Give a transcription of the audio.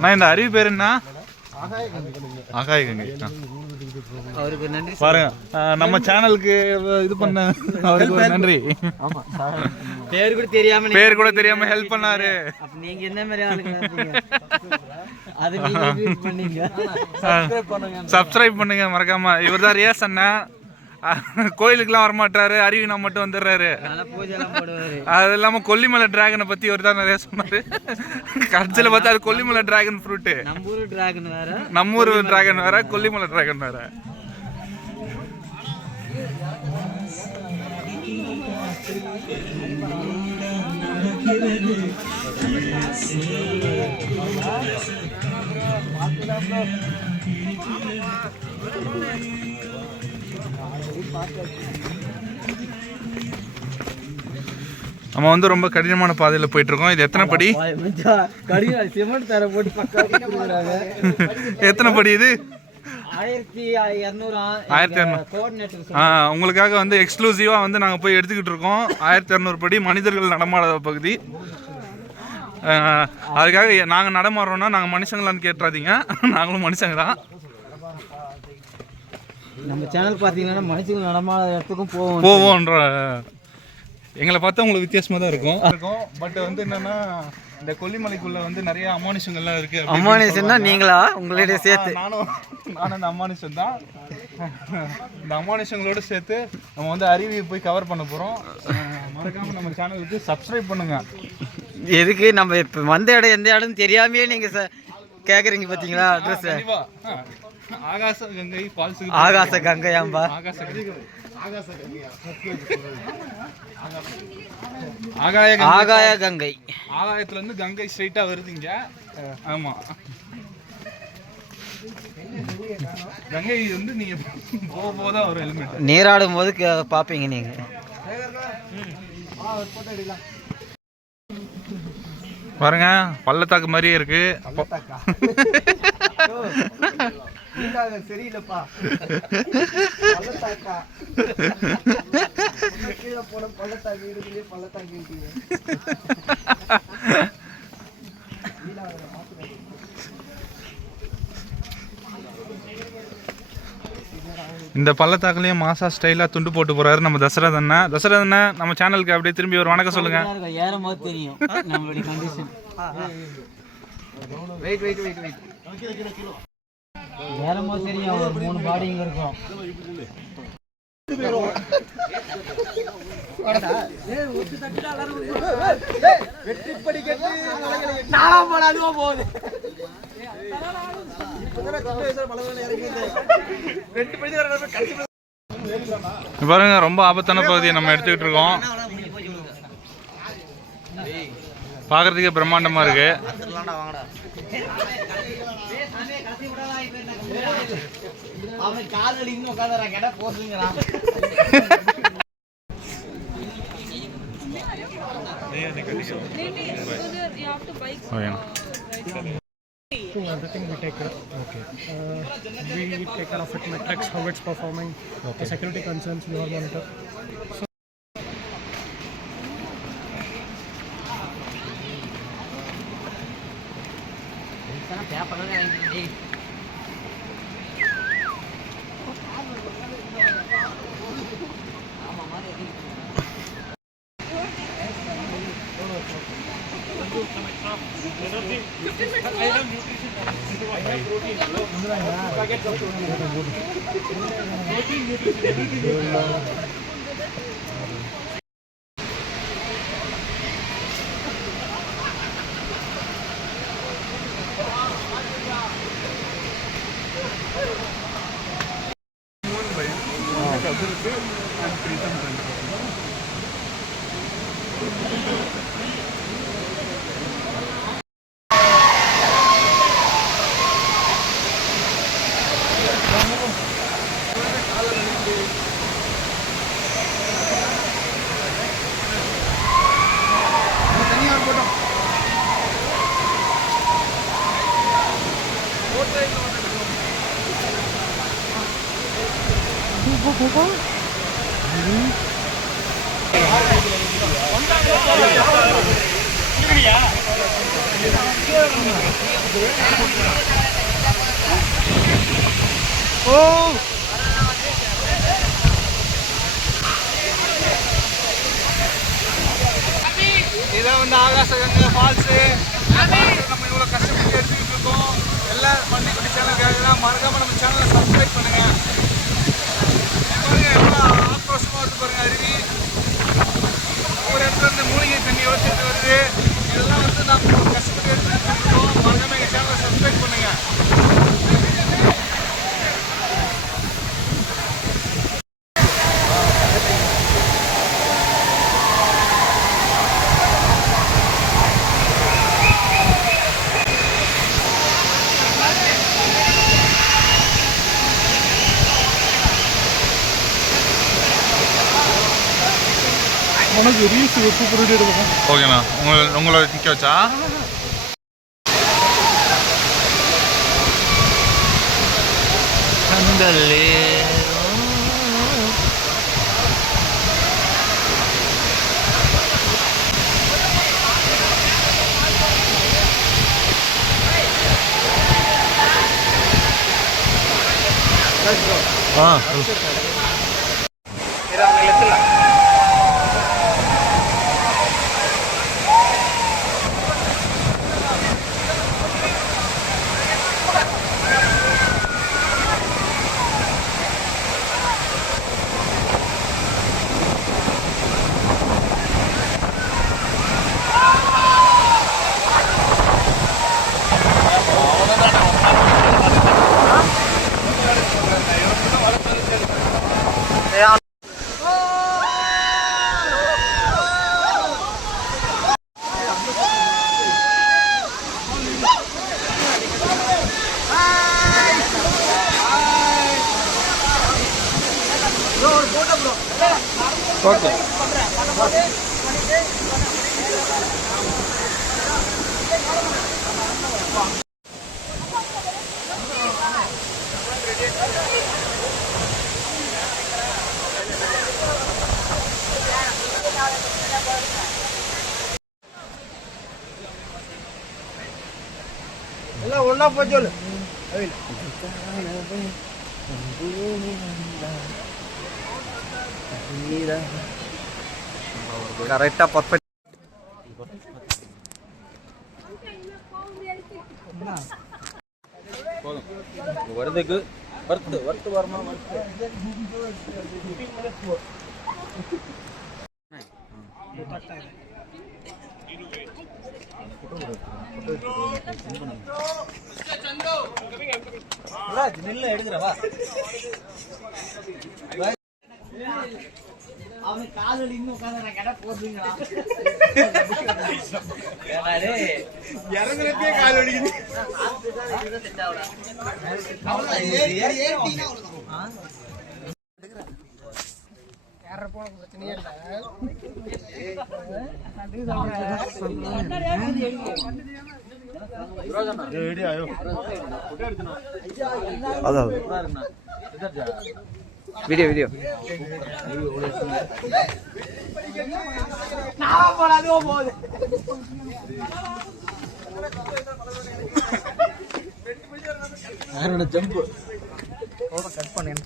நான் இந்த அருவி பேர் என்ன? ஆகாய கங்கை. அவருக்கு நன்றி பாருங்க, நம்ம சேனலுக்கு இது பண்ண அவருக்கு நன்றி. பேர் கூட தெரியாம ஹெல்ப் பண்ணாரு. நீங்க என்ன மாதிரி ஆளுங்க? சப்ஸ்கிரைப் பண்ணுங்க மறக்காம. இவர் தான் ரியாஸ் அண்ணா. கோயிலுக்குலாம் வரமாட்டாரு, அருவினா மட்டும் வந்துடுறாரு. அது இல்லாம கொல்லிமலை டிராகனை பத்தி இவர் தான் நிறைய சொன்னாரு. கடைசியில பார்த்தா அது கொல்லிமலை டிராகன் ஃப்ரூட். நம்ம ஊர் டிராகன் வேற, கொல்லிமலை டிராகன் வேற. நம்ம வந்து ரொம்ப கடினமான பாதையில போயிட்டு இருக்கோம். இது எத்தனை படி? எத்தனை படி இது? 1200. உங்களுக்காக வந்து எக்ஸ்க்ளூசிவா வந்து நாங்க போய் எடுத்துக்கிட்டு இருக்கோம். 1200 படி மனிதர்கள் நடமாடாத பகுதி. அதுக்காக நாங்க நடமாடுறோம்னா நாங்க மனுஷங்களான்னு கேட்டுறாதீங்க, நாங்களும் மனுஷங்க தான். நம்ம சேனல் பார்த்தீங்கன்னா மனுஷங்க நடமாடாத இடத்துக்கும் போவோன்ற எங்களை பார்த்தா உங்களுக்கு வித்தியாசமாக தான் இருக்கும். பட் வந்து என்னன்னா, இந்த கொல்லிமலைக்குள்ள வந்து நிறைய அமானுஷங்கள்லாம் இருக்கு. அமானுஷம்னா நீங்களா? உங்களுடைய சேர்த்து நானும் அந்த அமானுஷம் தான். இந்த அமானுஷங்களோடு சேர்த்து நம்ம வந்து அருவியை போய் கவர் பண்ண போகிறோம். மறக்காம நம்ம சேனலுக்கு சப்ஸ்கிரைப் பண்ணுங்க. எதுக்கு நம்ம இப்போ வந்த இடம் எந்த இடம் தெரியாமையே நீங்கள் கேட்குறீங்க பார்த்தீங்களா? அட்ரஸ் ஆகாச கங்கை ஃபால்ஸ். ஆகாச கங்கையாம்பா? ஆகாய கங்கை. ஆகாயத்துல இருந்து கங்கை ஸ்ட்ரைட்டா வருதுங்க. ஆமா, கங்கை வந்து நீங்க போதான் ஒரு ஹெல்மெட். நீராடும் போது பாப்பீங்க நீங்க. பாருங்க, பள்ளத்தாக்கு மாதிரியே இருக்கு. சரியில்லப்பா. இந்த பள்ளத்தாக்குலயும் மாசா ஸ்டைலா துண்டு போட்டு போறாரு நம்ம தசரத் அண்ணா. தசரத் அண்ணா, நம்ம சேனலுக்கு அப்படியே திரும்பி ஒரு வணக்கம் சொல்லுங்க. ஏறும்போது தெரியும் நம்மளுடைய condition. Wait wait wait wait. ஏறும்போது தெரியும். ஒரு 3 பாடி இங்க இருக்கும். பாருங்க, ரொம்ப ஆபத்தான பகுதியை நம்ம எடுத்துக்கிட்டு இருக்கோம். பாக்குறதுக்கே பிரம்மாண்டமா இருக்கு. So everything we take care. Okay. We take care of it, metrics, how it's performing, the security concerns we all monitor. ஓ இதான் வந்து ஆகாசகங்கை ஃபால்ஸு. நம்ம இவ்வளோ கஷ்டப்பட்டு எடுத்துக்கிட்டு இருக்கோம். எல்லாம் பள்ளிக்குடி சேனலுக்காக மறக்காம நம்ம சேனலை சப்ஸ்கிரைப் பண்ணுங்க. பாருங்க எவ்வளோ ஆக்ரோஷமாக வந்து பாருங்க அருவி. ஒரு இடத்துல இருந்து மூலிகை தண்ணி வச்சுட்டு வருது. இதெல்லாம் வந்து நம்ம கஷ்டப்பட்டு எடுத்துக்கிட்டு இருக்கோம். மறக்காம எங்கள் சேனலை சப்ஸ்கிரைப் பண்ணுங்க. உனக்கு ரீல்ஸ் சூப்பர் எடுக்கும். ஓகேண்ணா உங்களை நிற்க வச்சா ஓகே. எல்லாம் ஒன்றா போய் சொல்லு. கரெக்டாக பர்ஃபெக்ட் வருதுக்கு வறுத்து வரணும். எடுக்கிறவா அவனுக்கு கால் இன்னும் உட்காந்து கடை போடுறீங்களா? இறங்குறதே கால் வலிக்குது. வீடியோ வீடியோ ஜம்பு கட் பண்ணேன்.